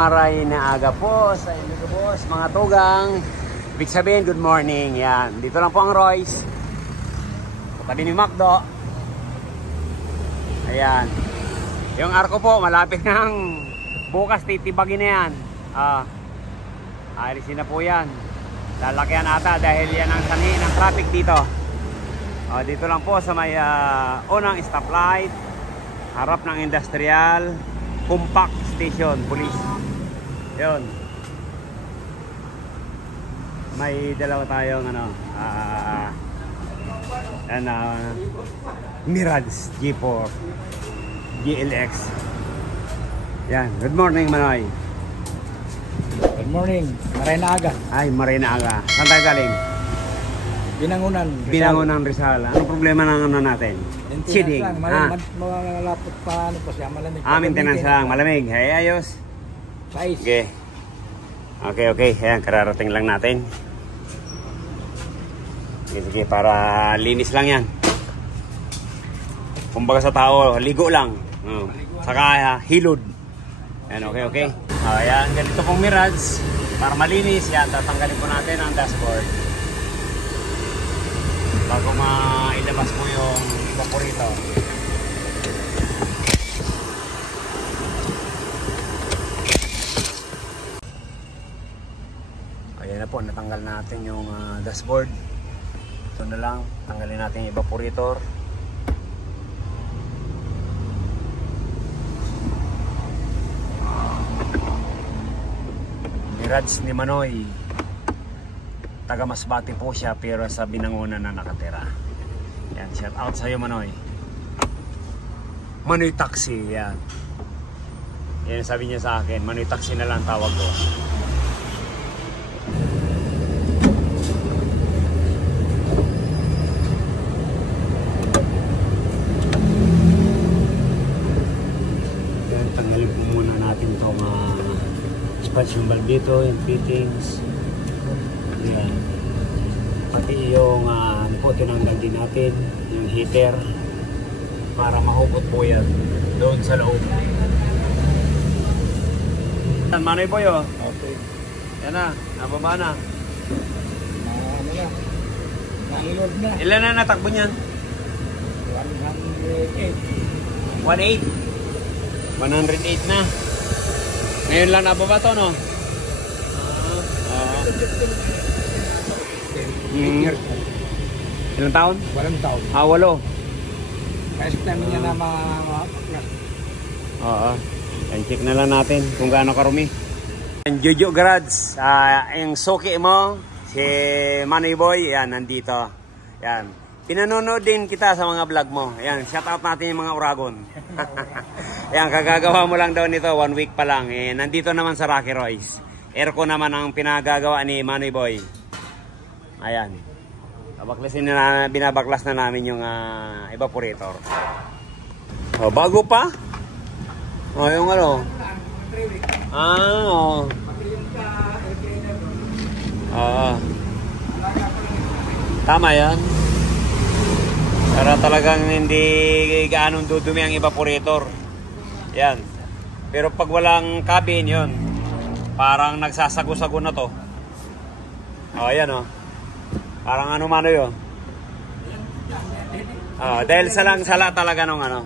maray na aga po sa inyo boss, mga tugang. Ibig sabihin, good morning. Yan, dito lang po ang Royce. Tabi ni Macdo. Ayan. Yung arko po, malapit ng bukas titibagin na yan. Alisin na po yan. Lalakyan ata dahil yan ang sanhi ng traffic dito. Dito lang po sa may unang stoplight. Harap ng industrial. Compact station, police. Yun. May dalawa tayong Mirage G4 GLX. Yan, good morning Manoy. Good morning, Maray na aga. Ay, Maray na aga. Saan tayo galing? Binangunan, Rizal. Binangunan, Rizal. Anong problema ng natin? Cheating. Malapot pa po siya, malamig. Maintenance lang, malamig. Ay, ayos. Size. Okay. Okay. Ayan, kararating lang natin. Sige, para linis lang yan. Kumbaga sa tao, ligo lang. Saka hilod. Ayan, okay. Ayan, ganito pong Mirage. Para malinis, yan, tatanggalin po natin ang dashboard. Bago mailabas po yung evaporator. Ayan na po, natanggal natin yung dashboard. Ito na lang, tanggalin natin yung evaporator. Mirage ni Manoy. Taga Masbate po siya pero sa Binangonan na nakatira. Yan, shout out sa'yo Manoy. Manoy Taxi, yan. Yan sabi niya sa akin, Manoy Taxi na lang tawag ko. Yan, tanggalin po muna natin itong suspension valve dito, yung fittings. Yan. Pati yung po tinanggal din natin yung heater para mahugot po yan doon sa loob. Manoy Boy, oh. Okay. Yan na, nababa na. Ano na? Nahilod na. Ilan na natakbo niyan? 108. 108 na. Ngayon lang nababa to, no? Ilang taon? 8 taon. 8. Kasi namin niya na ma-plus. Oo. Yan, check na lang natin kung gaano karumi. Jojo Garage, yung suki mo, si Manoy Boy, yan, nandito. Yan. Pinanonood din kita sa mga vlog mo. Yan, shout out natin yung mga Uragon. Yan, kagagawa mo lang daw nito, 1 week pa lang. Nandito naman sa Rocky Royce. Aircon naman ang pinagagawa ni Manoy Boy. Ayan. Binabaklas na namin yung evaporator. Bago pa? Yung ano? Oo. Tama yan. Para talagang hindi gaanong dudumi ang evaporator. Yan. Pero pag walang cabin yun, parang nagsasago-sago na to. Ayan o. Parang ano mano yun. Dahil sala talaga nung ano.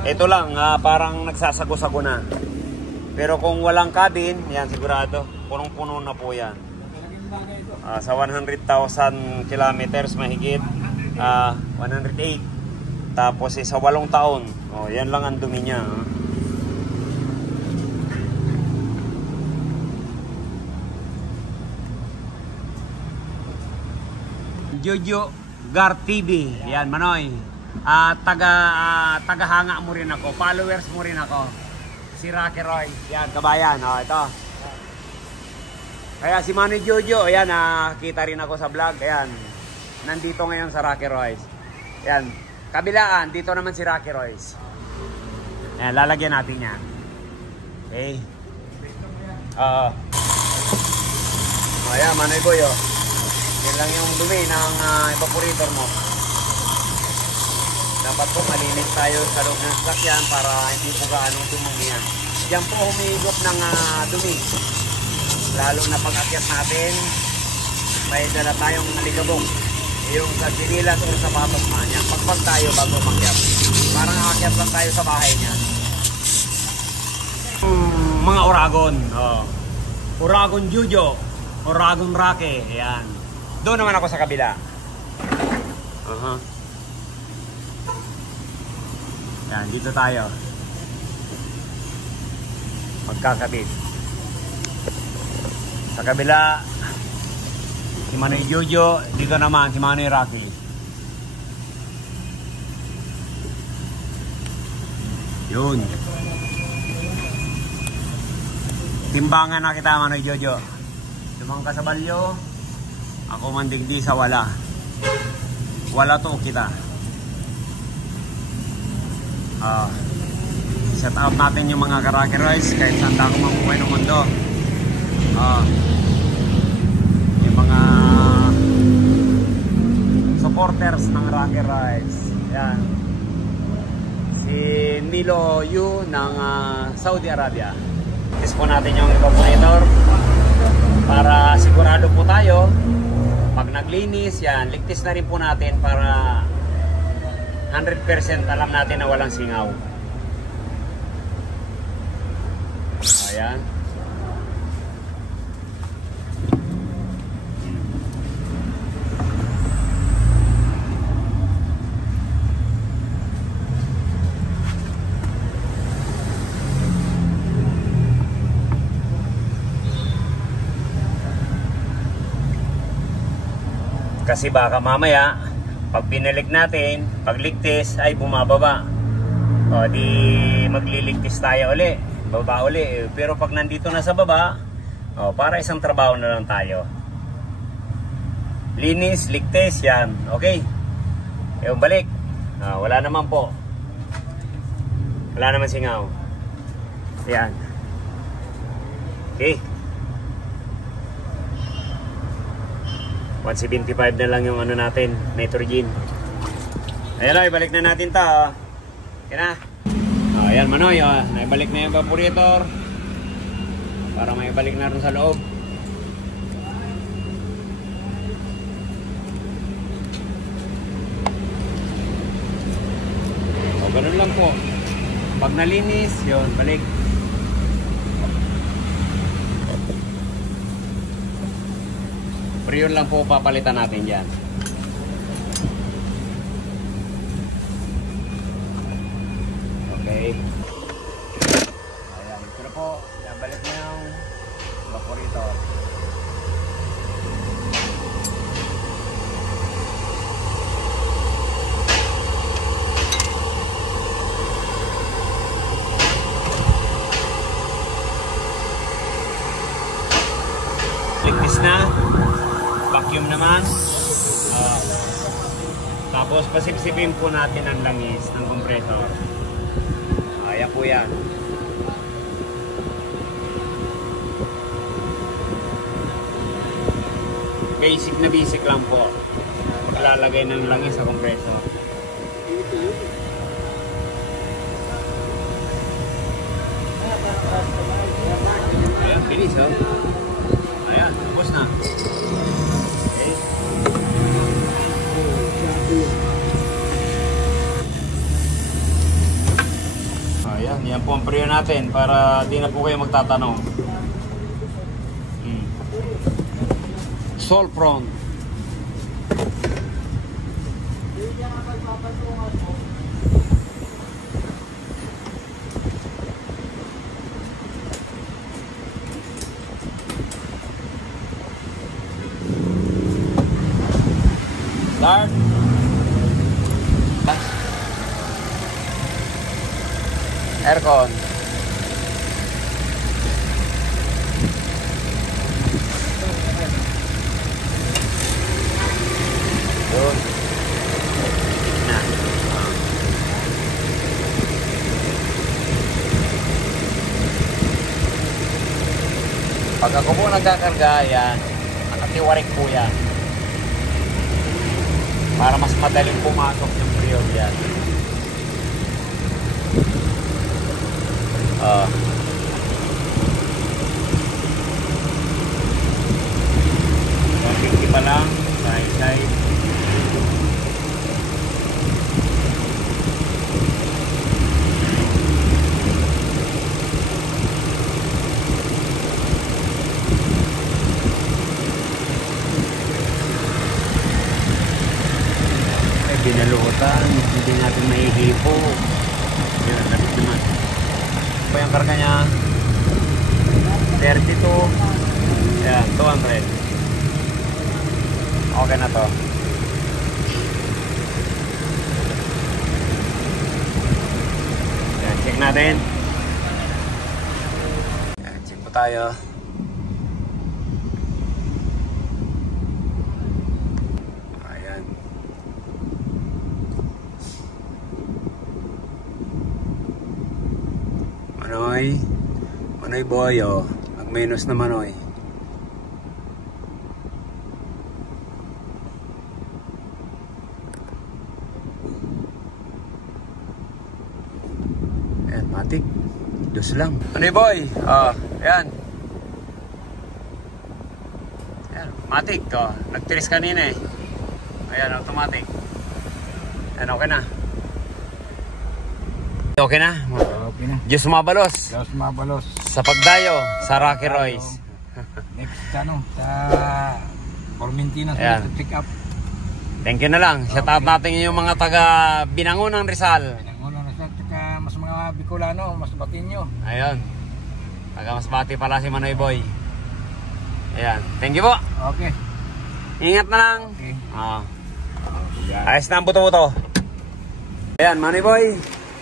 Ito lang, parang nagsasago-sago na. Pero kung walang cabin, yan sigurado, punong-puno na po yan. Sa 100,000 kilometers mahigit, 108. Tapos sa 8 taon, yan lang ang dumi niya. Jojo Gar TV. Yan, Manoy. Tagahanga mo rin ako. Followers mo rin ako. Si Rocky Roy. Yan, kabayan. Ito. Kaya si Manoy Jojo, ayan, kita rin ako sa vlog. Ayan. Nandito ngayon sa Rocky Royce. Yan. Kabilaan, dito naman si Rocky Royce. Ayan, lalagyan natin yan. Okay. Ayan, Manoy Boy, oh. Yan lang yung dumi ng evaporator mo. Dapat po malinis tayo sa loob ng sasakyan para hindi po gaano dumumi yan. Diyan po humigop ng dumi. Lalo na pag-akyat natin, may dala tayong aligabok. Yung sa sinilas o sapatos na niya. Pagpag tayo bago makyat. Parang akyat lang tayo sa bahay niya. Mga Oragon. Oh. Oragon Jojo. Oragon Rake. Ayan. Doon naman ako sa kabila. Yan, dito tayo. Magkakabit. Sa kabila, si Manoy Jojo. Dito naman, si Manoy Rocky. Yun. Timbangan na kita, Manoy Jojo. Lumang ka sa balyo. Ako mandigdi sa wala. Wala to kita. Set out natin yung mga Karakeroys kahit saan ako mabuhay ng mundo. Yung mga supporters ng Karakeroys. Yan. Si Nilo Yu ng Saudi Arabia. Test po natin yung evaporator para sigurado po tayo pag naglinis yan, ligtis na rin po natin para 100% alam natin na walang singaw. Ayan. Kasi baka mamaya pag pinalig natin, pagligtis ay bumababa. O di magliligtis tayo uli, baba uli. Pero pag nandito na sa baba, para isang trabaho na lang tayo. Linis, ligtis, yan. Okay. Yung balik. Wala naman po. Wala naman singaw. Yan. Okay. 175 na lang yung ano natin, nitrogen. Ayan o, ibalik na natin ito. Okay na. Ayan Manoy, naibalik na yung evaporator. Para may balik na rin sa loob. Ganun lang po. Pag nalinis, yun, balik. Priyon lang po papalitan natin dyan. Okay. Ayan, ito na po. Balik na yung evaporator. Ligtis na. Vacuum naman. Tapos pasipsipin po natin ang langis ng compressor. Ayan po yan. Basic na basic lang po. Paglalagay ng langis sa compressor. Ayan, bilis oh. Ayan, tapos na. Okay. Ayan, yan po ang priyo natin para di na po kayo magtatanong. Solpron. Start. Aircon. Yun. Na. Pag ako po nagkakarga, yan, nakatiwarik po yan. Para mas madaling pumasok yung priyo yan. pa lang. Side. Binalutan, hindi natin maihipo. Yun, lapit naman. Ito yung karga niya. 32. Yan, 200. Okay na to. Yan, check natin. Yan, check po tayo. Manoy boy, oh. Mag-minus na Manoy. Ayan, matik. Dos lang. Manoy boy, oh. Ayan. Ayan, matik, oh. Nagtiris kanina eh. Ayan, automatic. Ayan, okay na. Okay na? Okay na. Diyos mabalos. Diyos mabalos. Sa pagdayo, sa Rocky Royce. Next sa Formentino Ayan. sa pick up. Thank you na lang. Shout out natin yung mga taga Binangonang Rizal. Binangonan na sa mas mga Bicolano, mas Batinyo. Ayun. Taga Masbate pala si Manoy Boy. Ayan. Thank you po. Okay. Ingat na lang. Okay. Ayos na ang buto-buto. Ayan, Manoy Boy.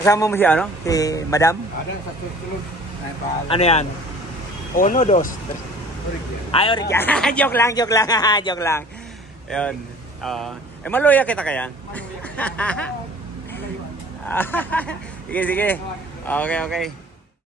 Kasama mo siya, ano? Si Madam? Ada sa tulog. Ano yan? 1, 2, 3. Ay, orig yan. Joke lang. Joke lang. Ayun. Maluya kita kaya? Maluya kita. Sige. Okay.